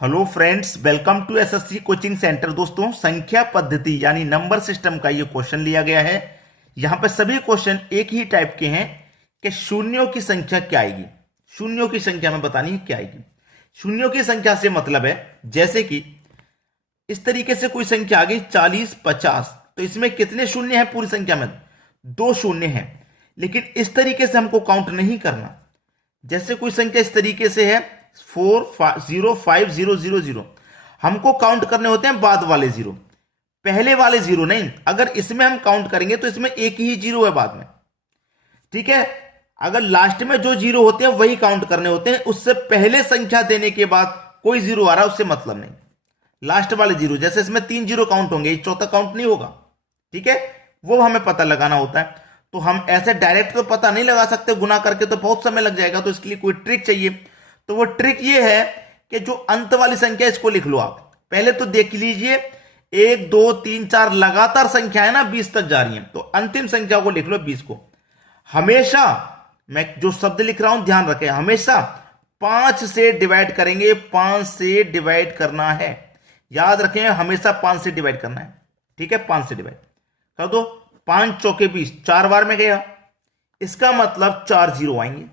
Hello friends, welcome to SSC coaching centre. दोस्तों, संख्या पद्धति यानी नंबर सिस्टम का ये क्वेश्चन लिया गया है। यहां पे सभी क्वेश्चन एक ही टाइप के हैं कि शून्यों की संख्या क्या आएगी। शून्यों की संख्या में बतानी है क्या आएगी। शून्यों की संख्या से मतलब है जैसे कि इस तरीके से कोई संख्या आ गई 40 50, तो इसमें कितने शून्य हैं? पूरी संख्या में दो शून्य हैं। लेकिन इस तरीके से हमको काउंट नहीं करना। जैसे कोई संख्या इस तरीके से है 4 0 5 0 0 0, हमको काउंट करने होते हैं बाद वाले जीरो, पहले वाले जीरो नहीं। अगर इसमें हम काउंट करेंगे तो इसमें एक ही जीरो है बाद में, ठीक है। अगर लास्ट में जो जीरो होते हैं वही काउंट करने होते हैं। उससे पहले संख्या देने के बाद कोई जीरो आ रहा है उससे मतलब नहीं। लास्ट वाले जीरो, जैसे इसमें 3 जीरो काउंट होंगे, चौथा काउंट नहीं होगा, ठीक है। वो हमें पता लगाना होता है। तो हम ऐसे डायरेक्ट तो पता नहीं लगा सकते, गुना करके तो बहुत समय लग जाएगा। तो इसके लिए कोई ट्रिक चाहिए। तो वो ट्रिक ये है कि जो अंत वाली संख्या इसको लिख लो आप। पहले तो देख लीजिए 1 2 3 4 लगातार संख्या है ना, 20 तक जा रही है। तो अंतिम संख्या को लिख लो 20 को। हमेशा मैं जो शब्द लिख रहा हूं ध्यान रखें, हमेशा 5 से डिवाइड करेंगे। 5 से डिवाइड करना है, याद रखें, हमेशा 5 से डिवाइड करना है, ठीक है। 5 से डिवाइड कर दो। 5 चौके 20, 4 बार में गया, इसका मतलब 4 जीरो आएंगे।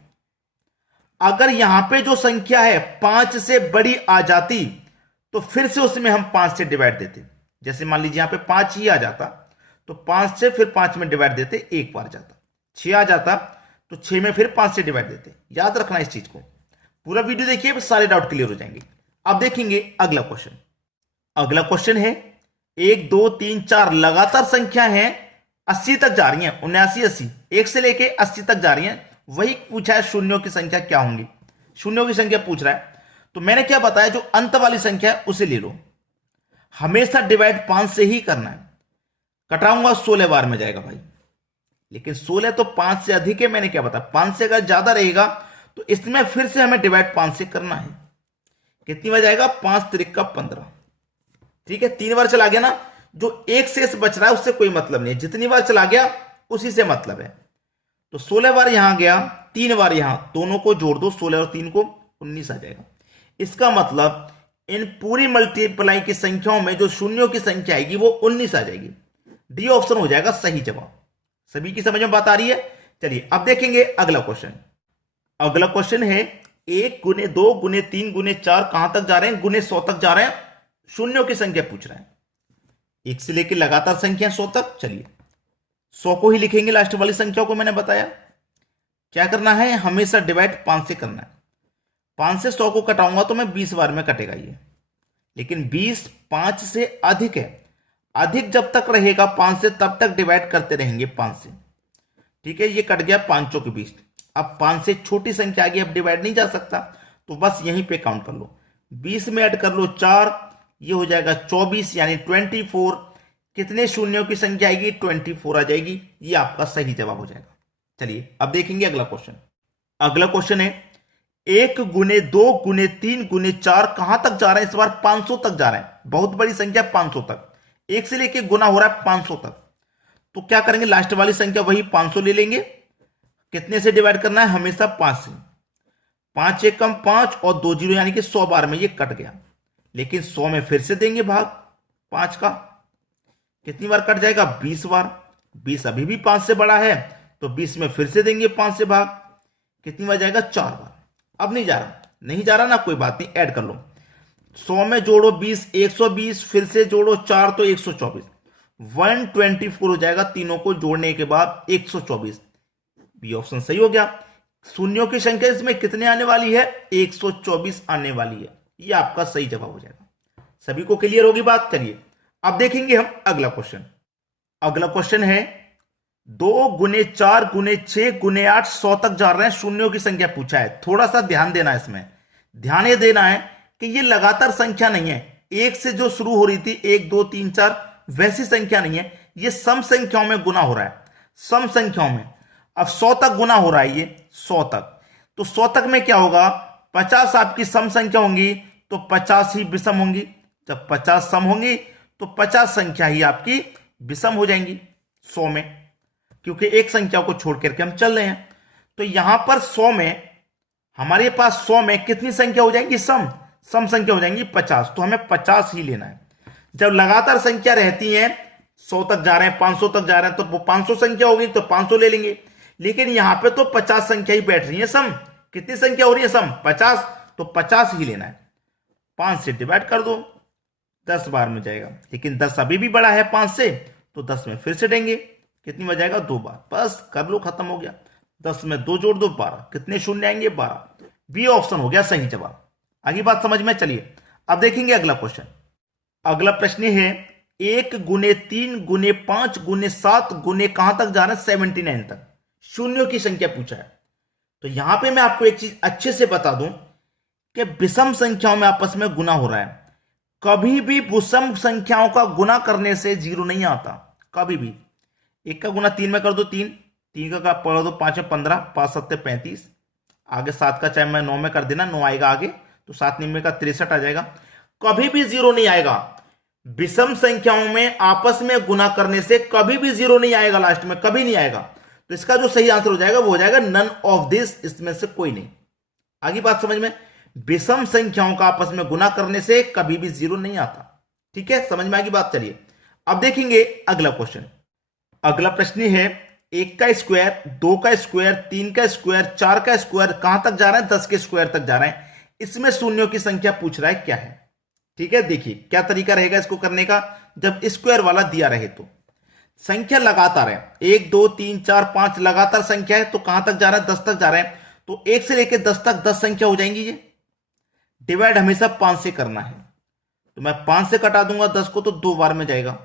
अगर यहां पे जो संख्या है 5 से बड़ी आ जाती तो फिर से उसमें हम 5 से डिवाइड देते। जैसे मान लीजिए यहां पे 5 ही आ जाता तो 5 से फिर 5 में डिवाइड देते, एक बार जाता। 6 आ जाता तो 6 में फिर 5 से डिवाइड देते। याद रखना इस चीज को। पूरा वीडियो देखिए, सारे डाउट क्लियर हो जाएंगे। अब देखेंगे अगला क्वेश्चन। अगला क्वेश्चन है 1 2 3 4 लगातार संख्या है 80 तक जा रही है। 79 80, 1 से लेके 80 तक जा रही है। वही पूछा है शून्यों की संख्या क्या होंगी। शून्यों की संख्या पूछ रहा है। तो मैंने क्या बताया, जो अंत वाली संख्या है उसे ले लो। हमेशा डिवाइड 5 से ही करना है। कटाऊंगा 16 बार में जाएगा भाई, लेकिन 16 तो 5 से अधिक है। मैंने क्या बताया, 5 से अगर ज्यादा रहेगा तो इसमें फिर से हमें डिवाइड 5 से करना है। कितनी बार जाएगा? 5 त्रिक का 15, ठीक है। 3 बार चला गया ना, जो एक शेष बच रहा है उससे कोई मतलब नहीं है। जितनी बार चला गया उसी से मतलब है। तो 16 बार यहां गया, 3 बार यहां, दोनों को जोड़ दो, 16 और 3 को 19 आ जाएगा। इसका मतलब इन पूरी मल्टीप्लाई की संख्याओं में जो शून्यों की संख्या आएगी वो 19 आ जाएगी। डी ऑप्शन हो जाएगा सही जवाब। सभी की समझ में बात आ रही है? चलिए अब देखेंगे अगला क्वेश्चन। अगला क्वेश्चन है 1 गुने 2 गुने 3 गुने 4 कहां तक जा रहे हैं? गुने 100 तक जा रहे हैं। शून्यों की संख्या पूछ रहा है। 1 से लेकर लगातार संख्या 100 तक। चलिए 100 को ही लिखेंगे, लास्ट वाली संख्या को मैंने बताया। क्या करना है? हमेशा डिवाइड 5 से करना है। 5 से 100 को कटाऊंगा तो मैं 20 बार में कटेगा ये, लेकिन 20 5 से अधिक है। अधिक जब तक रहेगा 5 से तब तक डिवाइड करते रहेंगे 5 से, ठीक है। ये कट गया 5 के 20। अब 5 से छोटी संख्या आ गई, अब डिवाइड नहीं जा सकता, तो बस यहीं पे काउंट कर लो। 20 में ऐड कर लो 4, ये हो जाएगा 24 यानी 24। कितने शून्यों की संख्या आएगी? 24 आ जाएगी। ये आपका सही जवाब हो जाएगा। चलिए अब देखेंगे अगला क्वेश्चन। अगला क्वेश्चन है 1 गुने 2 गुने 3 गुने 4 कहां तक जा रहे हैं? इस बार 500 तक जा रहे हैं। बहुत बड़ी संख्या 500 तक, 1 से लेके गुना हो रहा है 500 तक। तो क्या करेंगे? लास्ट वाली संख्या वही 500 ले लेंगे। कितने से डिवाइड करना है? हमेशा 5 से। 5 1 कम 5 और 2 जीरो यानी कि 100 बार में ये कट गया। लेकिन 100 में फिर से देंगे भाग 5 का। कितनी बार कट जाएगा? 20 बार। 20 अभी भी 5 से बड़ा है तो 20 में फिर से देंगे 5 से भाग। कितनी बार जाएगा? 4 बार। अब नहीं जा रहा, नहीं जा रहा ना, कोई बात नहीं, ऐड कर लो। 100 में जोड़ो 20, 120, फिर से जोड़ो 4 तो 124, 124 हो जाएगा। तीनों को जोड़ने के बाद 124। बी ऑप्शन सही हो गया। शून्यों की संख्या इसमें कितने आने वाली है? 124 आने वाली है। ये आपका सही जवाब हो जाएगा। सभी को क्लियर होगी बात? चलिए अब देखेंगे हम अगला क्वेश्चन। अगला क्वेश्चन है 2 गुने 4 गुने 6 गुने 8 100 तक जा रहे हैं। शून्यों की संख्या पूछा है। थोड़ा सा ध्यान देना, इसमें ध्यान ये देना है कि ये लगातार संख्या नहीं है। एक से जो शुरू हो रही थी 1 2 3 4 वैसी संख्या नहीं है। ये सम संख्याओं में गुना हो रहा है, सम संख्याओं में। अब 100 तक गुना हो रहा है ये, 100 तक। तो 100 तक में क्या होगा? 50 आपकी सम संख्या होंगी तो 50 ही विषम होंगी। जब 50 सम होंगी तो 50 संख्या ही आपकी विषम हो जाएंगी 100 में, क्योंकि एक संख्या को छोड़ करके हम चल रहे हैं। तो यहां पर 100 में हमारे पास 100 में कितनी संख्या हो जाएंगी? सम। सम संख्या हो जाएंगी 50, तो हमें 50 ही लेना है। जब लगातार संख्या रहती है 100 तक जा रहे हैं, 500 तक जा रहे हैं, तो वो 500 संख्या होगी तो 500 ले लेंगे। लेकिन यहां पे तो 50 संख्या ही बैठ रही है सम। कितनी संख्या हो रही है सम? 50, तो 50 ही लेना है। 5 से डिवाइड कर दो, 10 बार में जाएगा। लेकिन 10 अभी भी बड़ा है 5 से, तो 10 में फिर से देंगे। कितनी बार जाएगा? 2 बार। बस कर लो, खत्म हो गया। 10 में 2 जोड़ दो, 12। कितने शून्य आएंगे? 12। बी ऑप्शन हो गया सही जवाब। आगे बात समझ में? चलिए अब देखेंगे अगला क्वेश्चन। अगला प्रश्न है 1 गुने 3 गुने 5 गुने 7 गुने कहां तक जा रहे हैं? 79 तक। शून्यों की संख्या पूछा है। तो यहां पे मैं आपको एक चीज अच्छे से बता दूं कि विषम संख्याओं में आपस में गुना हो रहा है। कभी भी विषम संख्याओं का गुना करने से 0 नहीं आता, कभी भी। 1 का गुना 3 में कर दो 3, 3 का पढ़ दो 5 में 15, 5 7 35, आगे 7 का चाहे मैं 9 में कर देना, 9 आएगा आगे, तो 7 9 का 63 आ जाएगा। कभी भी 0 नहीं आएगा। विषम संख्याओं में आपस में गुना करने से कभी भी 0 नहीं आएगा, लास्ट में कभी नहीं आएगा। तो इसका जो सही आंसर हो जाएगा वो हो जाएगा नन ऑफ दिस, इसमें से कोई नहीं। आगे बात समझ में? विषम संख्याओं का आपस में गुना करने से कभी भी 0 नहीं आता। ठीक है, समझ में आएगी बात? चलिए अब देखेंगे अगला क्वेश्चन। अगला प्रश्न है 1 का स्क्वायर, 2 का स्क्वायर, 3 का स्क्वायर, 4 का स्क्वायर कहां तक जा रहा है? 10 के स्क्वायर तक जा रहे हैं। इसमें शून्यों की संख्या पूछ रहा है, क्या है? ठीक है, देखिए क्या तरीका रहेगा इसको करने का। जब स्क्वायर वाला दिया रहे तो संख्या लगातार है, 1 2 3 4 5 लगातार संख्या है, तो कहां तक जा रहा है? 10 तक जा रहे हैं। तो 1 से लेकर 10 तक 10 संख्या हो जाएंगी। ये डिवाइड हमेशा 5 से करना है, तो मैं 5 से कटा दूंगा 10 को, तो 2 बार में जाएगा।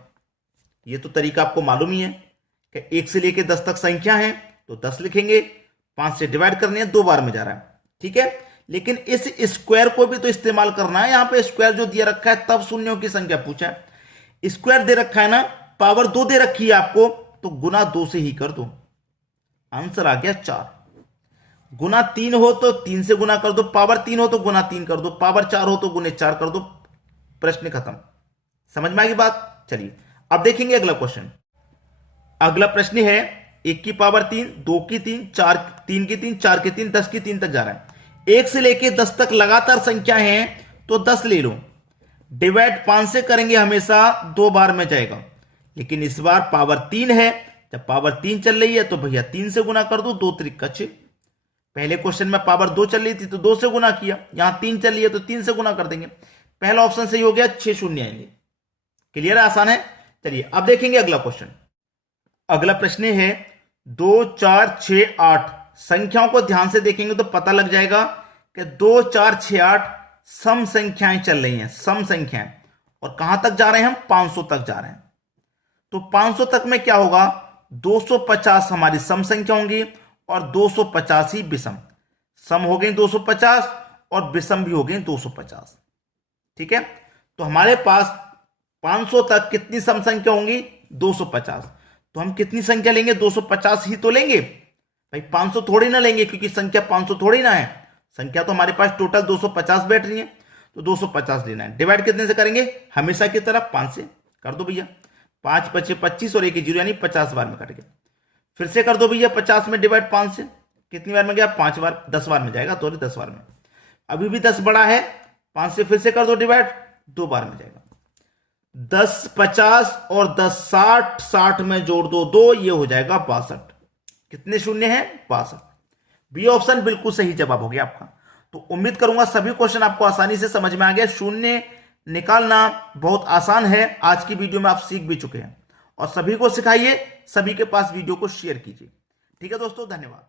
ये तो तरीका आपको मालूम ही है कि 1 से लेकर 10 तक संख्या है तो 10 लिखेंगे, 5 से डिवाइड करनी है, 2 बार में जा रहा है। ठीक है, लेकिन इस स्क्वायर को भी तो इस्तेमाल करना है। यहां पे स्क्वायर जो दिया रखा है तब शून्यों की संख्या पूछा है। स्क्वायर दे रखा है ना, पावर 2 दे रखी है आपको, तो गुना 2 से ही कर दो। आंसर आ गया 4। गुना 3 हो तो 3 से गुना कर दो, पावर 3 हो तो गुना 3 कर दो, पावर 4 हो तो गुने 4 कर दो। प्रश्न खत्म। समझ में आएगी बात? चलिए अब देखेंगे अगला क्वेश्चन। अगला प्रश्न है 1 की पावर 3, 2 की 3, 4 3 की 3, 4 की 3, 10 की 3 तक जा रहा है। 1 से लेके 10 तक लगातार संख्या है, तो 10 ले लो। डिवाइड 5 से करेंगे हमेशा, 2 बार में जाएगा। लेकिन इस बार पावर 3 है, जब पावर 3 चल रही है तो भैया 3 से गुना कर दो, 2 त्रिक का 6। पहले क्वेश्चन में पावर 2 चल रही थी तो 2 से गुना किया, यहां 3 चल रही है तो 3 से गुना कर देंगे। पहला ऑप्शन सही हो गया, 6 शून्य आएंगे। क्लियर है? आसान है। चलिए अब देखेंगे अगला क्वेश्चन। अगला प्रश्न है 2 4 6 8। संख्याओं को ध्यान से देखेंगे तो पता लग जाएगा कि 2 4 6 8 सम संख्याएं चल रही हैं, सम संख्याएं। और कहां तक जा रहे हैं हम? 500 तक जा रहे हैं। तो 500 तक में क्या होगा? 250 हमारी सम संख्या होंगी और 250 ही विषम। सम हो गई 250 और विषम भी हो गई 250। ठीक है, तो हमारे पास 500 तक कितनी सम संख्या होंगी? 250। तो हम कितनी संख्या लेंगे? 250 ही तो लेंगे भाई, 500 थोड़ी ना लेंगे, क्योंकि संख्या 500 थोड़ी ना है। संख्या तो हमारे पास टोटल 250 बैठ रही है, तो 250 लेना है। डिवाइड कितने से करेंगे? हमेशा की तरफ 5 से कर दो भैया। 5 5 25 और 1 0, यानी 50 बार में कट गया। फिर से कर दो भैया 50 में डिवाइड 5 से, कितनी बार में गया? 5 बार, 10 बार में जाएगा, तो 10 बार में। अभी भी 10 बड़ा है, 5 से फिर से कर दो डिवाइड, 2 बार में जाएगा। 10 50 और 10 60, 60 में जोड़ दो 2, ये हो जाएगा 62। कितने शून्य हैं? 62। बी ऑप्शन बिल्कुल सही जवाब हो गया आपका। तो उम्मीद करूंगा सभी क्वेश्चन आपको आसानी से समझ में आ गया। शून्य निकालना बहुत आसान है, आज की वीडियो में आप सीख भी चुके हैं। और सभी को सिखाइए, सभी के पास वीडियो को शेयर कीजिए। ठीक है दोस्तों, धन्यवाद।